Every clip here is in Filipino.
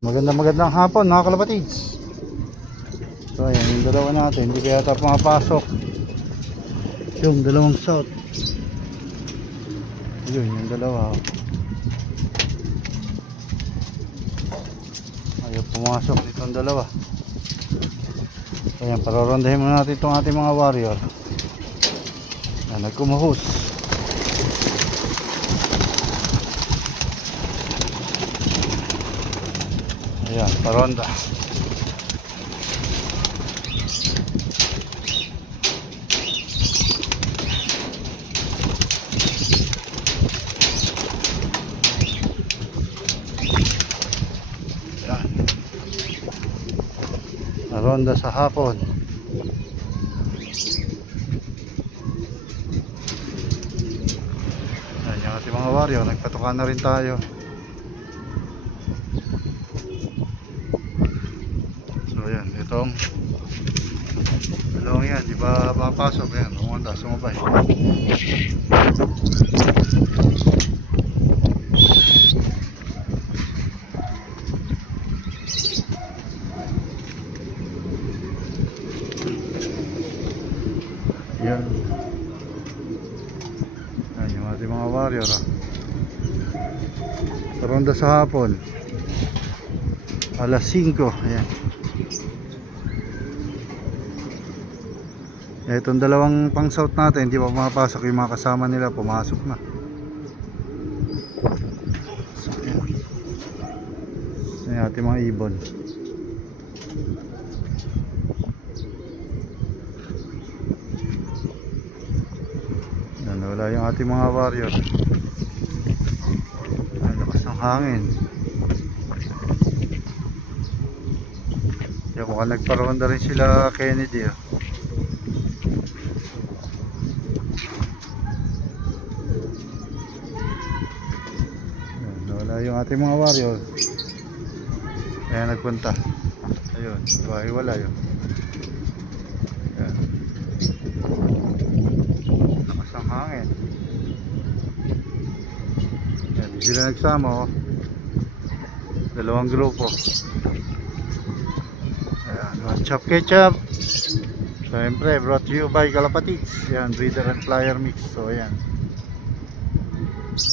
Magandang hapon mga kalapatids. So ayan yung dalawa natin, hindi kaya ata pumapasok. Yung dalawang south. Yun yung dalawa. Ayaw pumasok itong dalawa. So ayan, parorondahin muna natin itong ating mga warrior. Ayan, nagkumuhos. Ayan, paronda. Ayan. Paronda sa hapon. Ayan yung ating mga warrior. Nagpatukan na rin tayo. So ayan, itong dalawang yan, di ba papasok yan, umanda, sumabay. Yan. Yan yung ating mga warrior. Ronda sa hapon. Alas 5. Ayan. Itong dalawang pang south natin, hindi pa pumapasok yung mga kasama nila, pumasok na. So, ayan. Ayan ating mga ibon. Ayan, wala yung ating mga warrior. Ayan, lakas ng hangin. Ayan, mukhang nagparonda rin sila Kennedy. Wala yung ating mga warrior. Ayan, nagpunta. Ayun, wala yun. Ayan. Lakas ng hangin. Ayan, di sila nagsama, oh. Dalawang grupo. Ayan, chop ketchup. Siyempre, brought to you by Kalapatids. Ayan, breeder and flyer mix. So, ayan.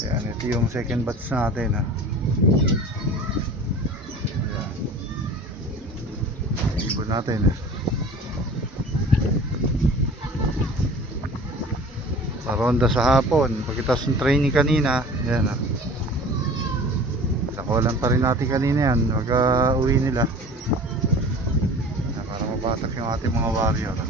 Ayan, ito yung second batch natin, ha. Ayan. Ibon natin, ha. Paronda sa hapon. Pagkatapos ng training kanina, ayan, ha. Nakulan pa rin natin kanina yan. Mag-uwi nila. Ayan, para mabatak yung ating mga warrior, ha.